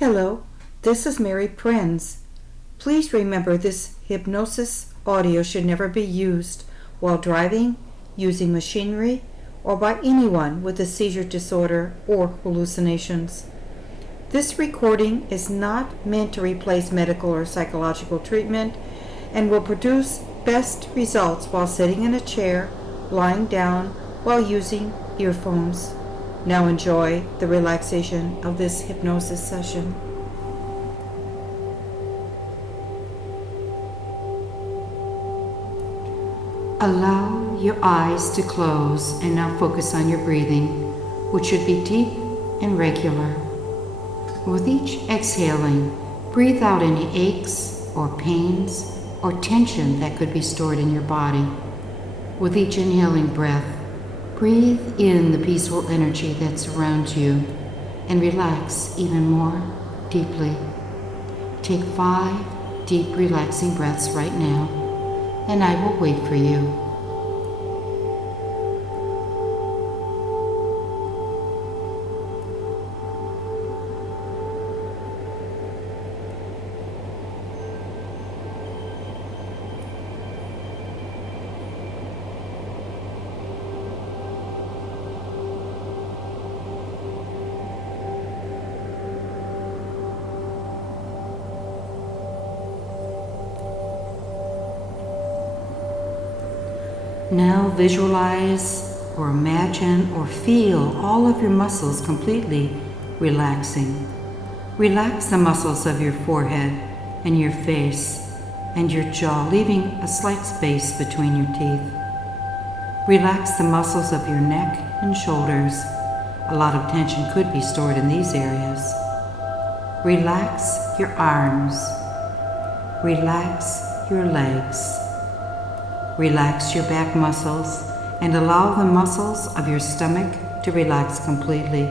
Hello, this is Mary Prinz. Please remember this hypnosis audio should never be used while driving, using machinery, or by anyone with a seizure disorder or hallucinations. This recording is not meant to replace medical or psychological treatment and will produce best results while sitting in a chair, lying down, while using earphones. Now enjoy the relaxation of this hypnosis session. Allow your eyes to close and now focus on your breathing, which should be deep and regular. With each exhaling, breathe out any aches or pains or tension that could be stored in your body. With each inhaling breath, breathe in the peaceful energy that surrounds you and relax even more deeply. Take 5 deep, relaxing breaths right now, and I will wait for you. Now visualize or imagine or feel all of your muscles completely relaxing. Relax the muscles of your forehead and your face and your jaw, leaving a slight space between your teeth. Relax the muscles of your neck and shoulders. A lot of tension could be stored in these areas. Relax your arms. Relax your legs. Relax your back muscles and allow the muscles of your stomach to relax completely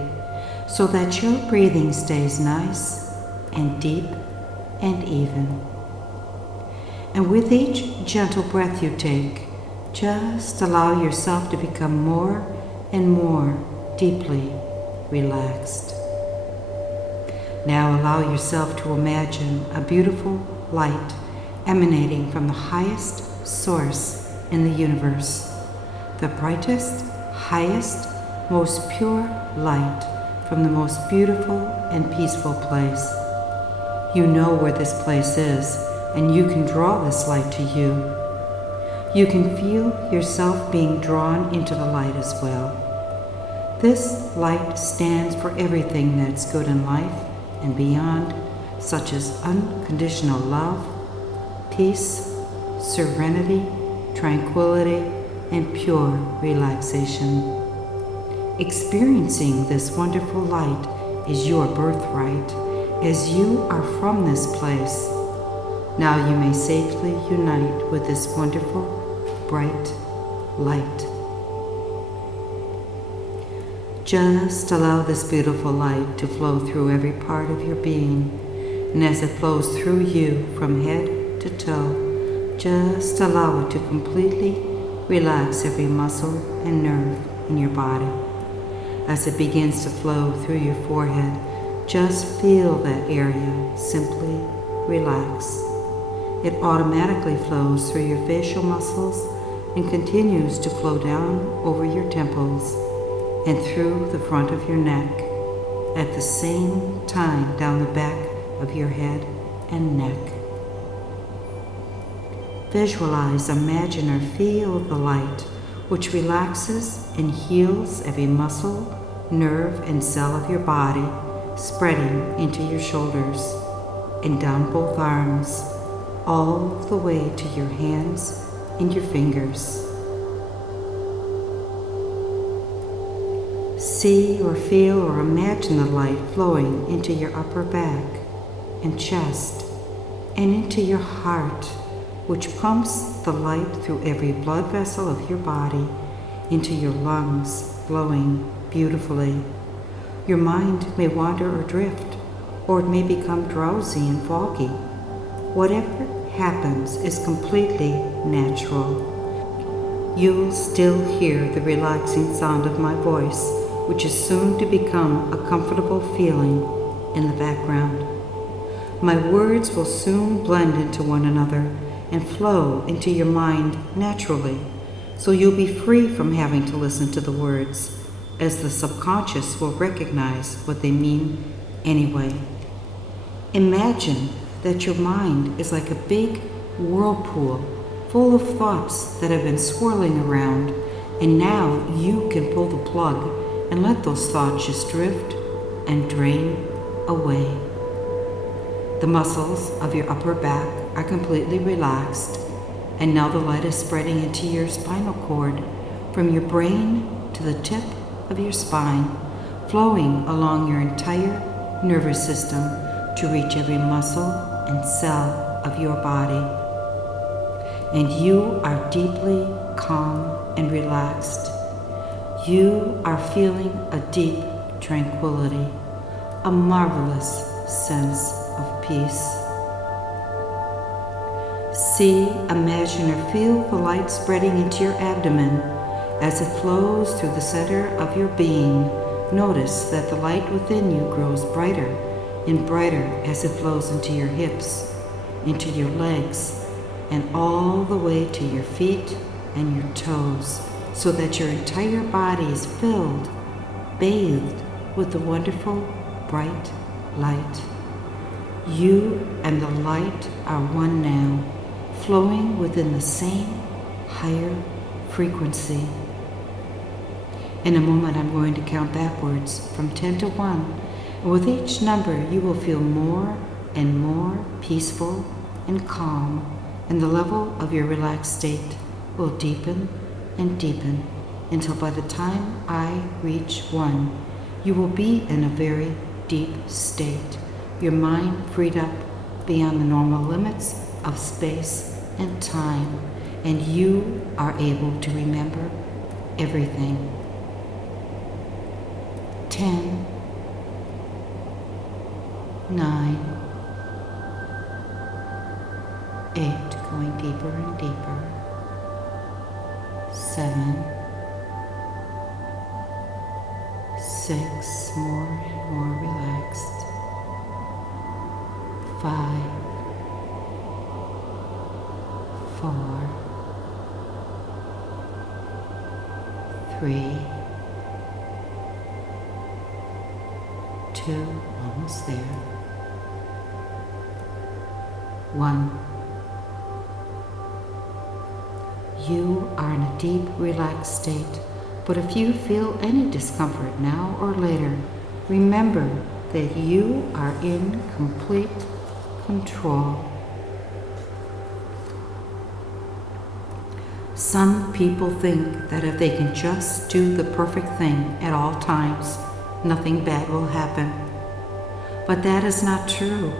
so that your breathing stays nice and deep and even. And with each gentle breath you take, just allow yourself to become more and more deeply relaxed. Now allow yourself to imagine a beautiful light emanating from the highest source in the universe, the brightest, highest, most pure light from the most beautiful and peaceful place. You know where this place is, and you can draw this light to you. You can feel yourself being drawn into the light as well. This light stands for everything that's good in life and beyond, such as unconditional love, peace, serenity, tranquility, and pure relaxation. Experiencing this wonderful light is your birthright, as you are from this place. Now you may safely unite with this wonderful, bright light. Just allow this beautiful light to flow through every part of your being, and as it flows through you from head to toe, just allow it to completely relax every muscle and nerve in your body. As it begins to flow through your forehead, just feel that area simply relax. It automatically flows through your facial muscles and continues to flow down over your temples and through the front of your neck, at the same time down the back of your head and neck. Visualize, imagine, or feel the light which relaxes and heals every muscle, nerve, and cell of your body, spreading into your shoulders and down both arms, all the way to your hands and your fingers. See or feel or imagine the light flowing into your upper back and chest and into your heart, which pumps the light through every blood vessel of your body into your lungs, flowing beautifully. Your mind may wander or drift, or it may become drowsy and foggy. Whatever happens is completely natural. You'll still hear the relaxing sound of my voice, which is soon to become a comfortable feeling in the background. My words will soon blend into one another and flow into your mind naturally, so you'll be free from having to listen to the words, as the subconscious will recognize what they mean anyway. Imagine that your mind is like a big whirlpool full of thoughts that have been swirling around, and now you can pull the plug and let those thoughts just drift and drain away. The muscles of your upper back are completely relaxed, and now the light is spreading into your spinal cord from your brain to the tip of your spine, flowing along your entire nervous system to reach every muscle and cell of your body. And you are deeply calm and relaxed. You are feeling a deep tranquility, a marvelous sense of peace. See, imagine, or feel the light spreading into your abdomen as it flows through the center of your being. Notice that the light within you grows brighter and brighter as it flows into your hips, into your legs, and all the way to your feet and your toes, so that your entire body is filled, bathed with the wonderful, bright light. You and the light are one now, flowing within the same higher frequency. In a moment, I'm going to count backwards from 10 to 1, and with each number, you will feel more and more peaceful and calm, and the level of your relaxed state will deepen and deepen until by the time I reach 1, you will be in a very deep state, your mind freed up beyond the normal limits of space and time, and you are able to remember everything. 10, 9, 8, going deeper and deeper, 7, 6, more and more relaxed, 5, 4, 3, 2, almost there, 1. You are in a deep, relaxed state, but if you feel any discomfort now or later, remember that you are in complete control. Some people think that if they can just do the perfect thing at all times, nothing bad will happen. But that is not true.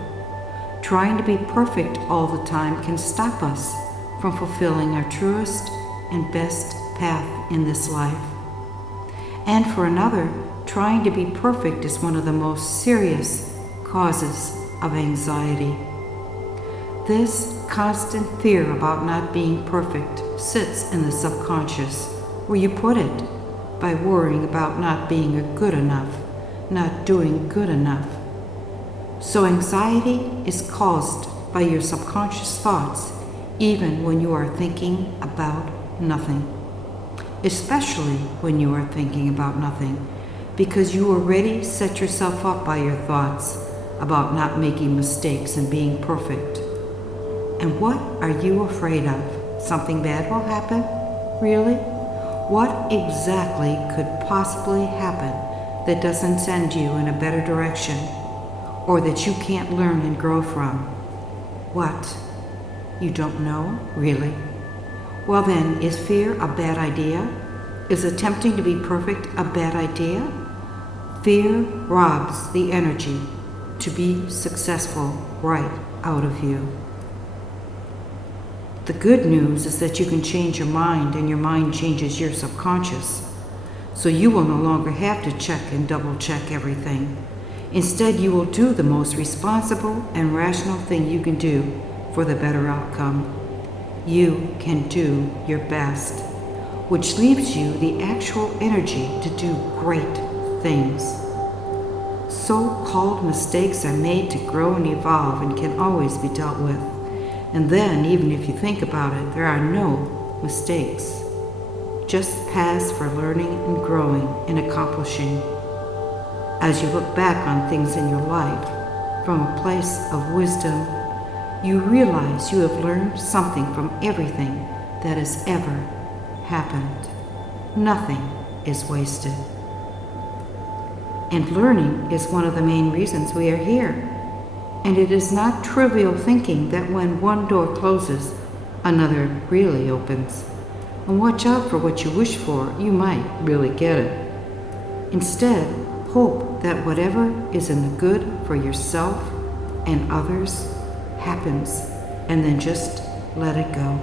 Trying to be perfect all the time can stop us from fulfilling our truest and best path in this life. And for another, trying to be perfect is one of the most serious causes of anxiety. This constant fear about not being perfect sits in the subconscious, where you put it by worrying about not being good enough, not doing good enough. So anxiety is caused by your subconscious thoughts, even when you are thinking about nothing. Especially when you are thinking about nothing, because you already set yourself up by your thoughts about not making mistakes and being perfect. And what are you afraid of? Something bad will happen? Really? What exactly could possibly happen that doesn't send you in a better direction, or that you can't learn and grow from? What? You don't know? Really? Well then, is fear a bad idea? Is attempting to be perfect a bad idea? Fear robs the energy to be successful right out of you. The good news is that you can change your mind, and your mind changes your subconscious. So you will no longer have to check and double check everything. Instead, you will do the most responsible and rational thing you can do for the better outcome. You can do your best, which leaves you the actual energy to do great things. So-called mistakes are made to grow and evolve and can always be dealt with. And then, even if you think about it, there are no mistakes. Just paths for learning and growing and accomplishing. As you look back on things in your life from a place of wisdom, you realize you have learned something from everything that has ever happened. Nothing is wasted. And learning is one of the main reasons we are here. And it is not trivial thinking that when one door closes, another really opens. And watch out for what you wish for, you might really get it. Instead, hope that whatever is in the good for yourself and others happens, and then just let it go.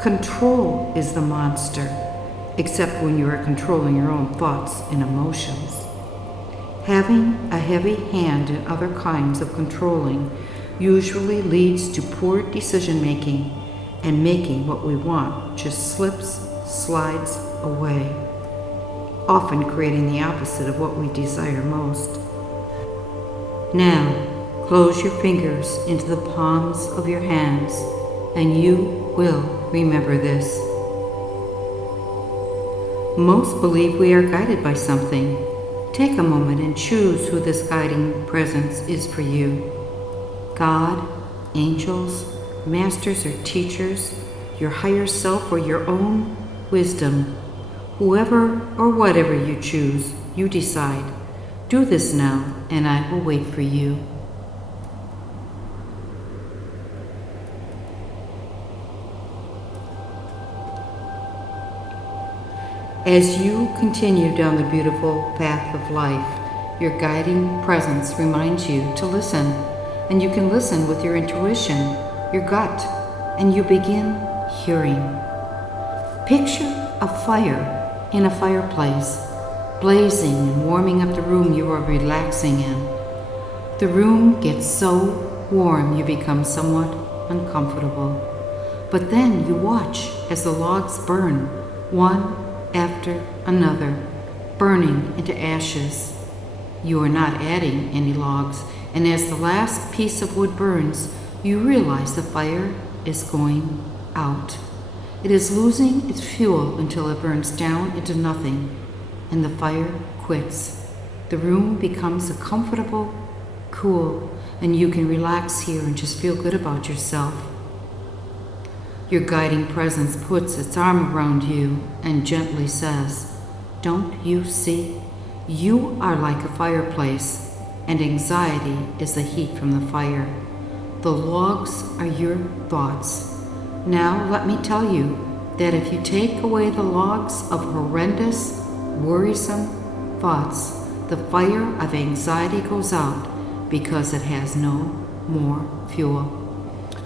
Control is the monster, except when you are controlling your own thoughts and emotions. Having a heavy hand in other kinds of controlling usually leads to poor decision-making, and making what we want just slides away, often creating the opposite of what we desire most. Now, close your fingers into the palms of your hands, and you will remember this. Most believe we are guided by something. Take a moment and choose who this guiding presence is for you. God, angels, masters or teachers, your higher self, or your own wisdom. Whoever or whatever you choose, you decide. Do this now, and I will wait for you. As you continue down the beautiful path of life, your guiding presence reminds you to listen, and you can listen with your intuition, your gut, and you begin hearing. Picture a fire in a fireplace, blazing and warming up the room you are relaxing in. The room gets so warm you become somewhat uncomfortable. But then you watch as the logs burn, one after another, burning into ashes. You are not adding any logs, and as the last piece of wood burns, you realize the fire is going out. It is losing its fuel until it burns down into nothing, and the fire quits. The room becomes a comfortable, cool, and you can relax here and just feel good about yourself. Your guiding presence puts its arm around you and gently says, "Don't you see? You are like a fireplace, and anxiety is the heat from the fire. The logs are your thoughts. Now let me tell you that if you take away the logs of horrendous, worrisome thoughts, the fire of anxiety goes out because it has no more fuel.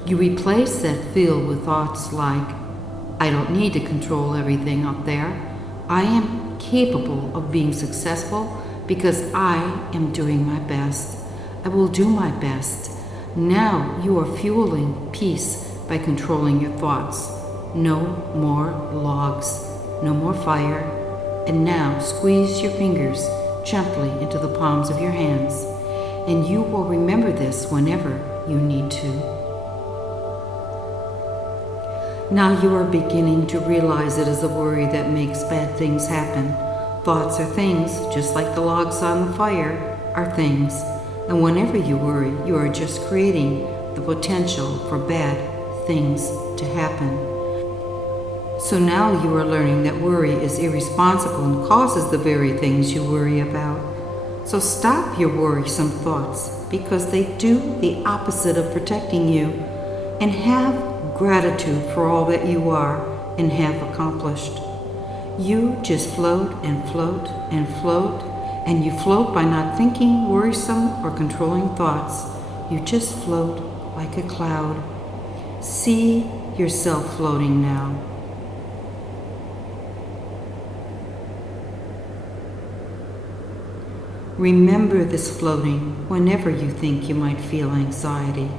You replace that fuel with thoughts like, I don't need to control everything up there. I am capable of being successful because I am doing my best. I will do my best. Now you are fueling peace by controlling your thoughts. No more logs, no more fire. And now squeeze your fingers gently into the palms of your hands, and you will remember this whenever you need to. Now you are beginning to realize it is a worry that makes bad things happen. Thoughts are things, just like the logs on the fire are things. And whenever you worry, you are just creating the potential for bad things to happen. So now you are learning that worry is irresponsible and causes the very things you worry about. So stop your worrisome thoughts, because they do the opposite of protecting you, and have gratitude for all that you are and have accomplished. You just float and float and float, and you float by not thinking worrisome or controlling thoughts. You just float like a cloud. See yourself floating now. Remember this floating whenever you think you might feel anxiety.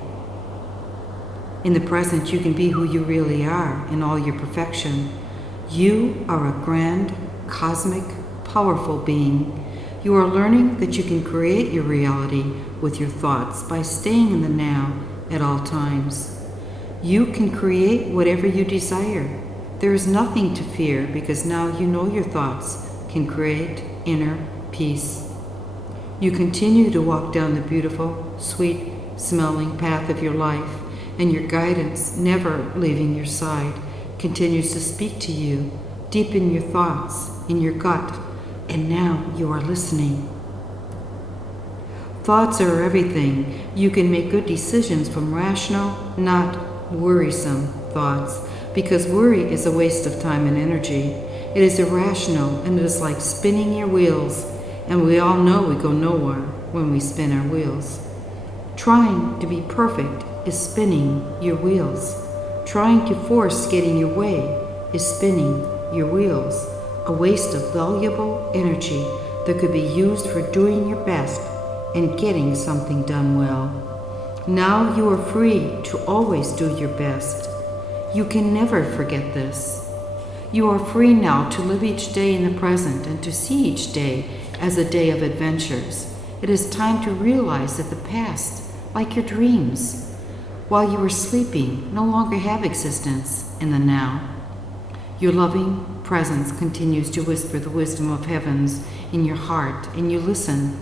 In the present, you can be who you really are in all your perfection. You are a grand, cosmic, powerful being. You are learning that you can create your reality with your thoughts by staying in the now at all times. You can create whatever you desire. There is nothing to fear because now you know your thoughts can create inner peace. You continue to walk down the beautiful, sweet smelling path of your life, and your guidance, never leaving your side, continues to speak to you deep in your thoughts, in your gut, and now you are listening. Thoughts are everything. You can make good decisions from rational, not worrisome thoughts, because worry is a waste of time and energy. It is irrational, and it is like spinning your wheels, and we all know we go nowhere when we spin our wheels. Trying to be perfect is spinning your wheels. Trying to force getting your way is spinning your wheels, a waste of valuable energy that could be used for doing your best and getting something done well. Now you are free to always do your best. You can never forget this. You are free now to live each day in the present and to see each day as a day of adventures. It is time to realize that the past, like your dreams, while you were sleeping, no longer have existence in the now. Your loving presence continues to whisper the wisdom of heavens in your heart, and you listen.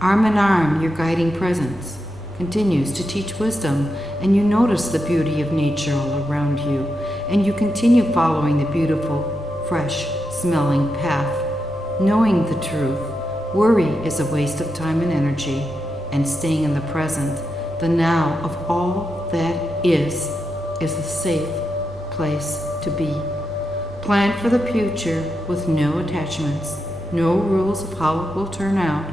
Arm in arm, your guiding presence continues to teach wisdom, and you notice the beauty of nature all around you, and you continue following the beautiful, fresh smelling path, knowing the truth. Worry is a waste of time and energy, and staying in the present, the now of all that is a safe place to be. Plan for the future with no attachments, no rules of how it will turn out,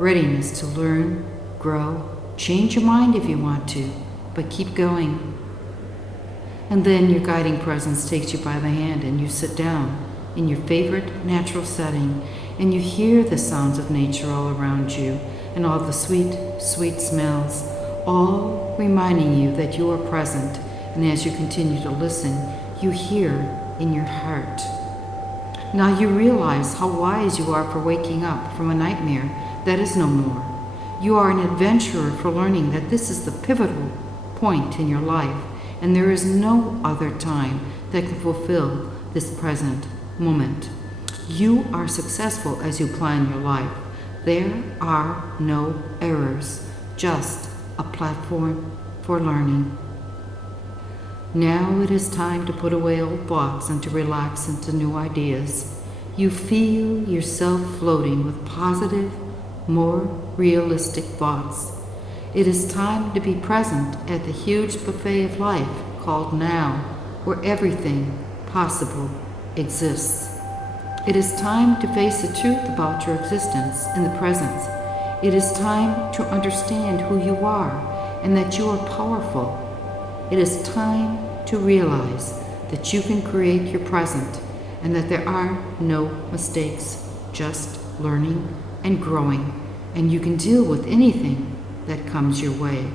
readiness to learn, grow, change your mind if you want to, but keep going. And then your guiding presence takes you by the hand and you sit down in your favorite natural setting and you hear the sounds of nature all around you and all the sweet, sweet smells, all reminding you that you are present. And as you continue to listen, you hear in your heart. Now you realize how wise you are for waking up from a nightmare that is no more. You are an adventurer for learning that this is the pivotal point in your life, and there is no other time that can fulfill this present moment. You are successful as you plan your life. There are no errors, just a platform for learning. Now it is time to put away old thoughts and to relax into new ideas. You feel yourself floating with positive, more realistic thoughts. It is time to be present at the huge buffet of life called now, where everything possible exists. It is time to face the truth about your existence in the present. It is time to understand who you are and that you are powerful. It is time to realize that you can create your present and that there are no mistakes, just learning and growing, and you can deal with anything that comes your way.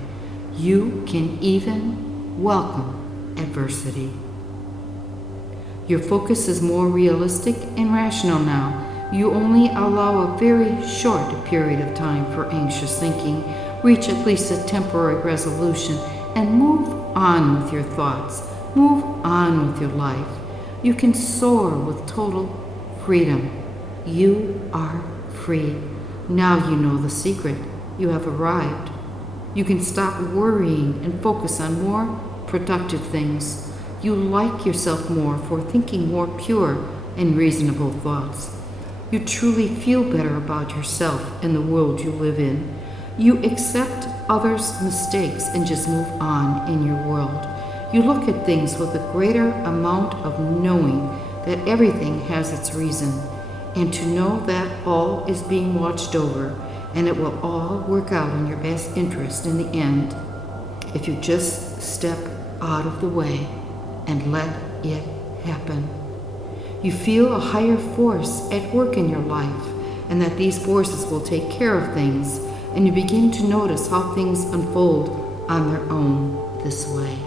You can even welcome adversity. Your focus is more realistic and rational now. You only allow a very short period of time for anxious thinking, reach at least a temporary resolution, and move on with your thoughts. Move on with your life. You can soar with total freedom. You are free. Now you know the secret. You have arrived. You can stop worrying and focus on more productive things. You like yourself more for thinking more pure and reasonable thoughts. You truly feel better about yourself and the world you live in. You accept others' mistakes and just move on in your world. You look at things with a greater amount of knowing that everything has its reason, and to know that all is being watched over and it will all work out in your best interest in the end if you just step out of the way and let it happen. You feel a higher force at work in your life and that these forces will take care of things, and you begin to notice how things unfold on their own this way.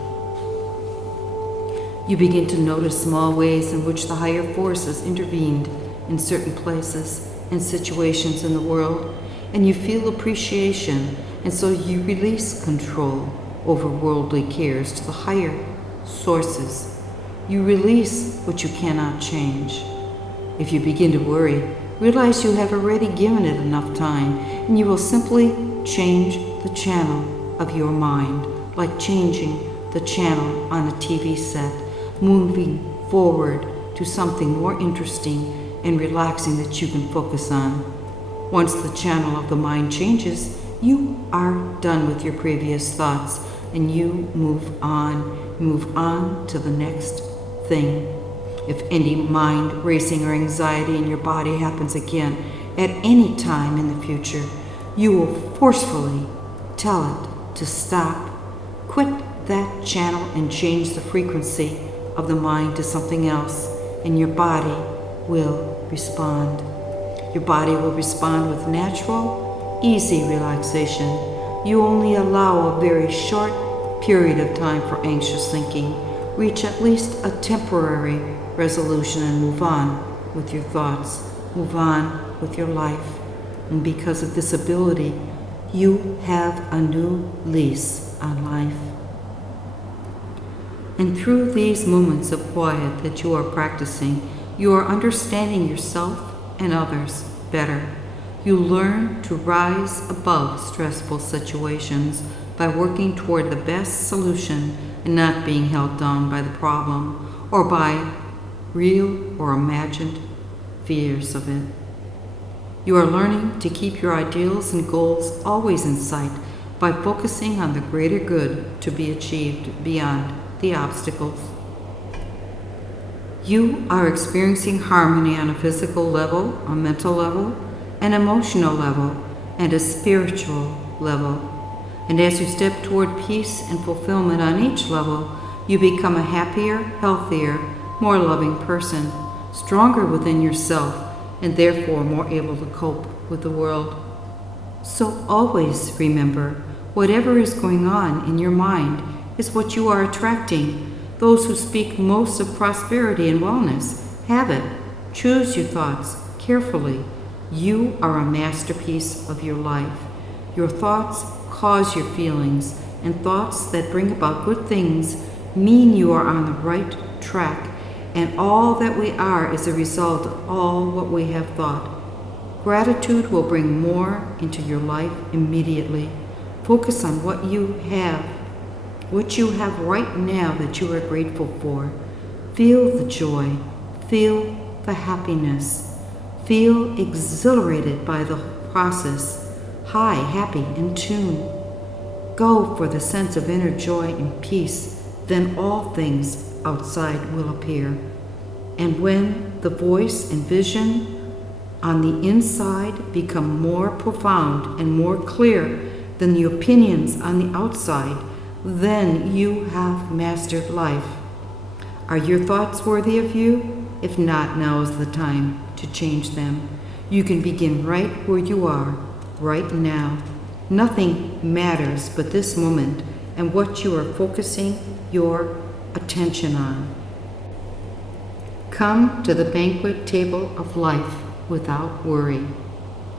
You begin to notice small ways in which the higher forces intervened in certain places and situations in the world, and you feel appreciation, and so you release control over worldly cares to the higher sources. You release what you cannot change. If you begin to worry, realize you have already given it enough time, and you will simply change the channel of your mind, like changing the channel on a TV set, moving forward to something more interesting and relaxing that you can focus on. Once the channel of the mind changes, you are done with your previous thoughts and you move on to the next thing. If any mind racing or anxiety in your body happens again at any time in the future, you will forcefully tell it to stop, quit that channel and change the frequency of the mind to something else, and your body will respond. Your body will respond with natural, easy relaxation. You only allow a very short period of time for anxious thinking. Reach at least a temporary resolution and move on with your thoughts. Move on with your life. And because of this ability, you have a new lease on life. And through these moments of quiet that you are practicing, you are understanding yourself and others better. You learn to rise above stressful situations by working toward the best solution and not being held down by the problem or by real or imagined fears of it. You are learning to keep your ideals and goals always in sight by focusing on the greater good to be achieved beyond the obstacles. You are experiencing harmony on a physical level, a mental level, an emotional level, and a spiritual level. And as you step toward peace and fulfillment on each level, you become a happier, healthier, more loving person, stronger within yourself, and therefore more able to cope with the world. So always remember, whatever is going on in your mind is what you are attracting. Those who speak most of prosperity and wellness have it. Choose your thoughts carefully. You are a masterpiece of your life. Your thoughts cause your feelings, and thoughts that bring about good things mean you are on the right track, and all that we are is a result of all what we have thought. Gratitude will bring more into your life immediately. Focus on what you have right now that you are grateful for. Feel the joy, feel the happiness, feel exhilarated by the process, high, happy, in tune. Go for the sense of inner joy and peace, then all things outside will appear. And when the voice and vision on the inside become more profound and more clear than the opinions on the outside, then you have mastered life. Are your thoughts worthy of you? If not, now is the time to change them. You can begin right where you are, right now. Nothing matters but this moment and what you are focusing your attention on. Come to the banquet table of life without worry.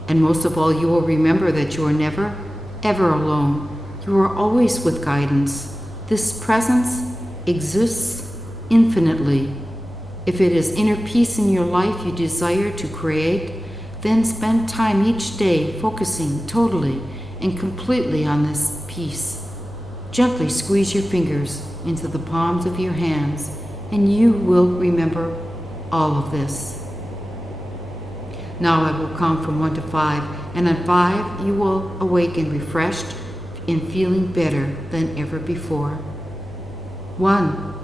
And most of all, you will remember that you are never, ever alone. You are always with guidance. This presence exists infinitely. If it is inner peace in your life you desire to create, then spend time each day focusing totally and completely on this peace. Gently squeeze your fingers into the palms of your hands, and you will remember all of this. Now I will count from 1 to 5, and at 5 you will awaken refreshed and feeling better than ever before. 1,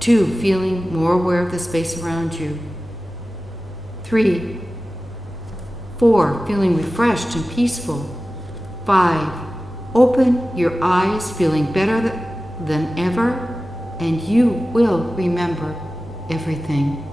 2, feeling more aware of the space around you. 3, 4, feeling refreshed and peaceful. 5, open your eyes, feeling better than ever, and you will remember everything.